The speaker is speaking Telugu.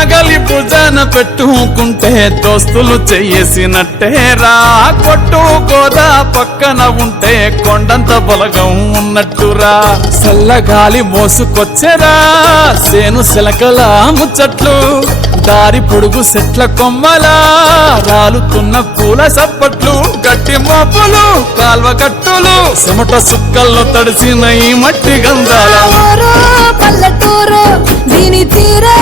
నాగలి భుజాన పెట్టుకుంటే దోస్తులు చెయ్యేసినట్టేరా కొట్టు గోదా పక్కన ఉంటే కొండంత బలగం ఉన్నట్టురా చల్లగాలి మోసుకొచ్చెరా సేను సిలకల ముచ్చట్లు దారి పొడుగు చెట్ల కొమ్మలా రాలుతున్న పూల సప్పట్లు గట్టి మోపులు కాల్వ గట్టులు చెమట సుక్కల్లో తడిసిన ఈ మట్టి గంధాల పల్లెటూరు దీని తీరే